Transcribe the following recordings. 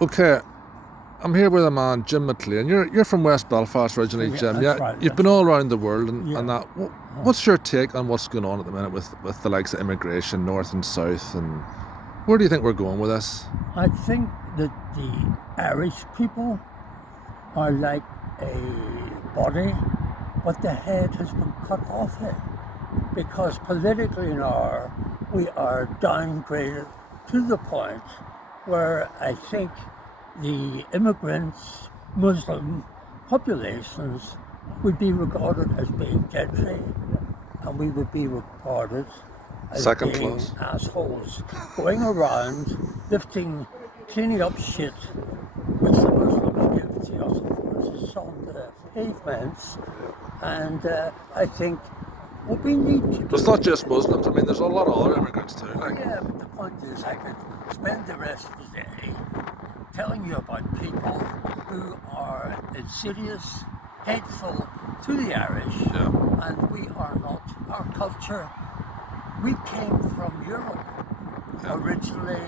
Okay, I'm here with a man, Jim McClean. You're from West Belfast originally, Yeah, Jim. that's Yeah, right, you've been all around the world Yeah. and that. What's your take on what's going on at the minute with the likes of immigration, north and south, and where do you think we're going with this? I think that the Irish people are like a body, but the head has been cut off it. Because politically now, we are downgraded to the point where I think the immigrants, Muslim populations would be regarded as being gentry, and we would be regarded as Second being class. assholes, going around cleaning up shit, which the Muslims give to us, of course, is on the pavements. And I think what we need to do. But it's not just Muslims. I mean, there's a lot of other immigrants too. Like, Yeah, but the point is, I could spend the rest of the day telling you about people who are insidious, hateful to the Irish, yeah, and we are not. Our culture, we came from Europe originally,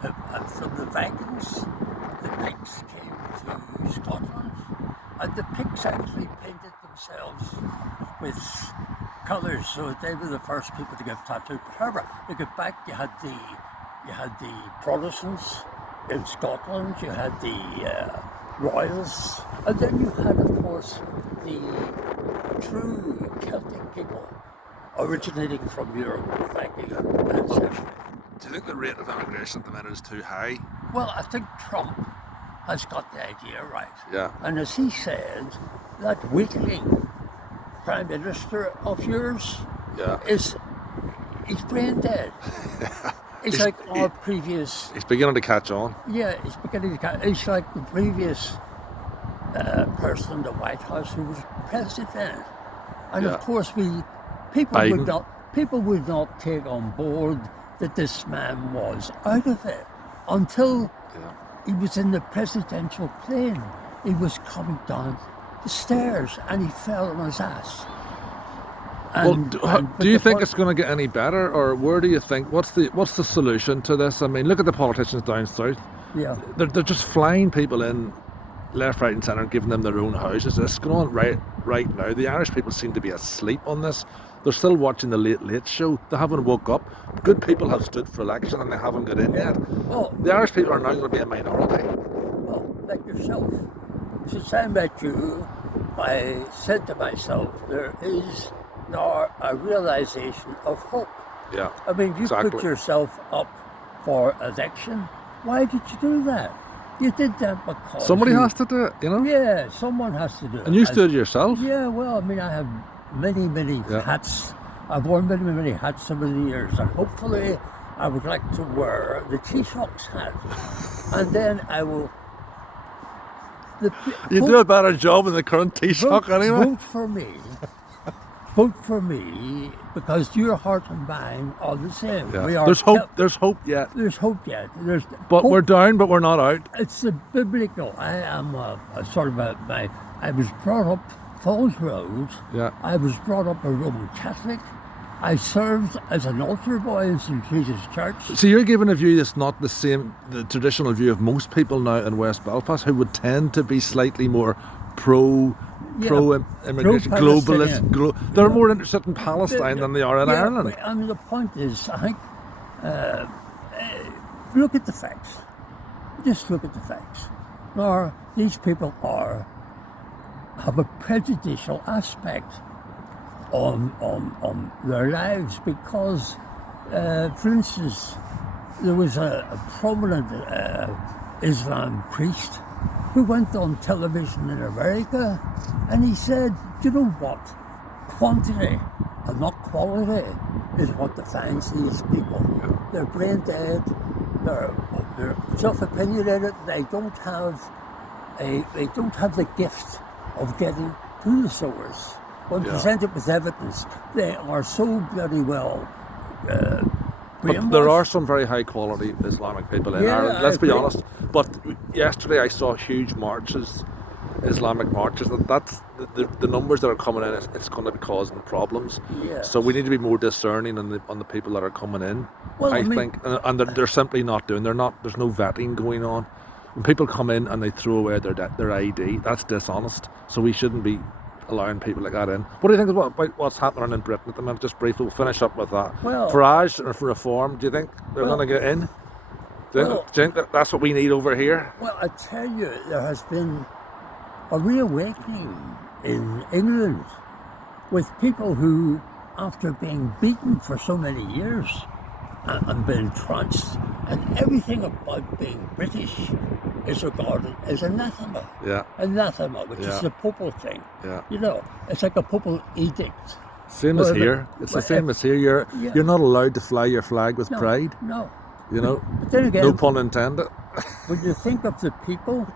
from the Vikings. The Picts came to Scotland, and the Picts actually painted themselves with colours, so they were the first people to get tattooed. But however, you get back, you had the Protestants in Scotland, you had the Royals, and then you had, of course, the true Celtic people originating from Europe, Viking ancestry. do you think the rate of immigration at the minute is too high? Well, I think Trump has got the idea right. Yeah. And as he said, that weakling Prime Minister of yours Yeah. he's brain dead. It's like our previous, He's beginning to catch on. yeah, it's beginning to, it's like the previous person in the White House who was president. And Yeah. of course people Biden. would not take on board that this man was out of it until Yeah. he was in the presidential plane. He was coming down the stairs and he fell on his ass. Well, But do you the think point- it's going to get any better, or where do you think what's the solution to this? I mean, look at the politicians down south. Yeah. They're just flying people in left, right, and centre, and giving them their own houses. It's going on right now. The Irish people seem to be asleep on this. They're still watching the Late Show. They haven't woke up. Good people have stood for election and they haven't got in yet. Well, The Irish people are now going to be a minority. well, like yourself. Since I met you, I said to myself, there is now a realization of hope. Yeah. I mean, you Exactly. put yourself up for election. Why did you do that? You did that because Somebody you- has to do it, you know. Yeah, someone has to do it. And you stood yourself. Yeah, well, I mean, I have many Yeah. hats. I've worn many hats over the years, and hopefully I would like to wear the Taoiseach's hat. And then I will... You do a better job than the current Taoiseach anyway. Vote for me. Vote for me, because your heart and mine are the same. Yeah. We are There's hope. There's hope yet. There's hope yet. There's But hope. we're down, but we're not out. It's a biblical. I am a sort of I was brought up Falls Road. Yeah. I was brought up a Roman Catholic. I served as an altar boy in St. Teresa's Church. So you're giving a view that's not the traditional view of most people now in West Belfast, who would tend to be slightly more pro immigration, pro-Palestinian. globalist. They're more interested in Palestine than they are in Ireland. But, I mean, the point is, I think, look at the facts. Just look at the facts. Now, these people have a prejudicial aspect on their lives because, for instance, there was a prominent Islam priest who went on television in America and he said, "Do you know what? Quantity and not quality is what defines these people. They're brain dead, they're self-opinionated, they don't have the gift of getting to the source. When presented with evidence, they are so bloody well But there are some very high quality Islamic people in Yeah, Ireland, I let's be agree. honest. But yesterday I saw huge marches Islamic marches. That's the numbers that are coming in. It's going to be causing problems. Yes. So we need to be more discerning on the people that are coming in. Well, I I mean- think, and they're simply not doing. There's no vetting going on. When people come in and they throw away their ID, that's dishonest. So we shouldn't be allowing people like that in. What do you think about what's happening in Britain at the minute? Just briefly, we'll finish up with that. Well- Farage or for reform, do you think they're Well- going to get in? Do you think that's what we need over here? Well, I tell you, there has been a reawakening in England with people who, after being beaten for so many years and been tranced, and everything about being British is regarded as anathema. Yeah. Anathema, which is Yeah. a papal thing. Yeah. You know, it's like a papal edict. Same as Well, here. It's the well, same as here. yeah. You're not allowed to fly your flag with No, pride. No. You know. But then again, No pun intended. when you think of the people,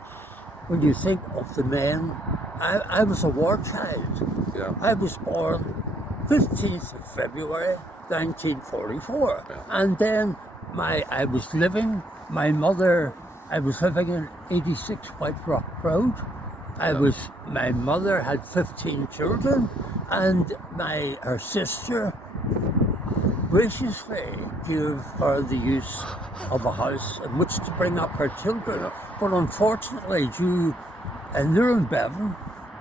when you think of the men, I was a war child. Yeah. I was born 15th of February 1944. Yeah. And then I was living in 86 White Rock Road. My mother had 15 children, and her sister graciously gave her the use of a house in which to bring up her children. But unfortunately, Nuremberg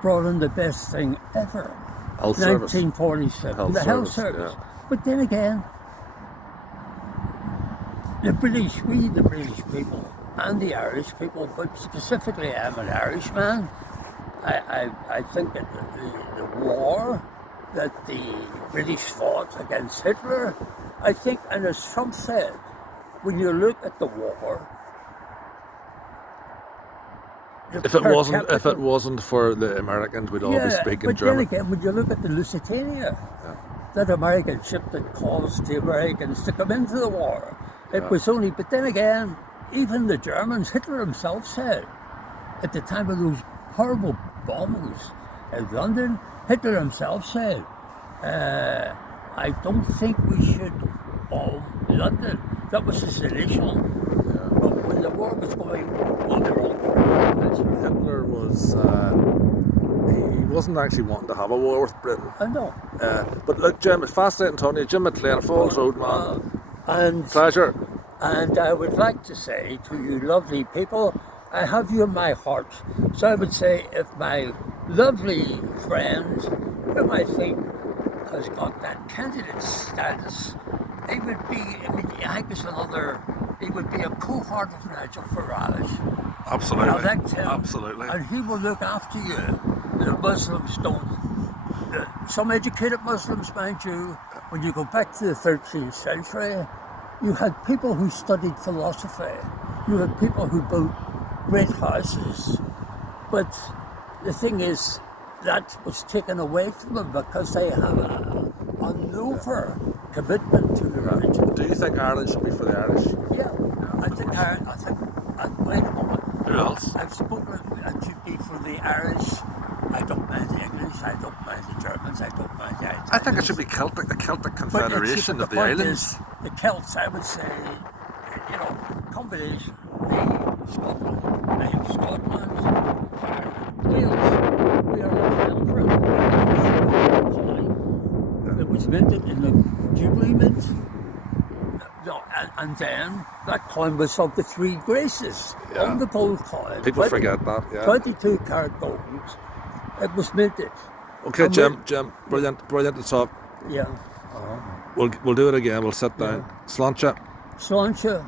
brought in the best thing ever. Health service. 1947, the health service. But then again, the British people and the Irish people, but specifically I'm an Irishman, I think that the war that the British fought against Hitler, I think, and as Trump said, when you look at the war, If it wasn't for the Americans, we'd all be speaking German. Then again, when you look at the Lusitania, that American ship that caused the Americans to come into the war, it was only. But then again, even the Germans, Hitler himself said, at the time of those horrible bombings in London, Hitler himself said, "I don't think we should bomb London." That was his initial. But when the war was going on, they were all. Hitler was. He wasn't actually wanting to have a war with Britain. I know. But look, Jim, it's fascinating, Tony. Jim McClean, Falls Road, man. And Pleasure. And I would like to say to you lovely people, I have you in my heart. So I would say if my lovely friend, whom I think has got that candidate status, he would be, he would be a cohort of Nigel Farage. Absolutely. I like him. Absolutely. And he will look after you. The Muslims don't. Some educated Muslims, mind you, when you go back to the 13th century, you had people who studied philosophy. You had people who built great houses. But the thing is, that was taken away from them because they have an over commitment to the religion. Do you think Ireland should be for the Irish? Yeah, wait a moment. Who else? I've spoken, it should be for the Irish. I don't mind the English, I don't mind the Germans, I don't mind the Italians. I think it should be Celtic, the Celtic But Confederation of the point islands. is, the Celts, I would say, combination, Scotland, Ireland, Wales, we are all for it. It was minted in the Jubilee Mint. No, and then that coin was of the Three Graces on the gold coin. People forget that, yeah. 22 karat gold. It was minted. Okay, And Jim, brilliant to talk. Yeah. We'll do it again. We'll sit down. Sláinte. Sláinte.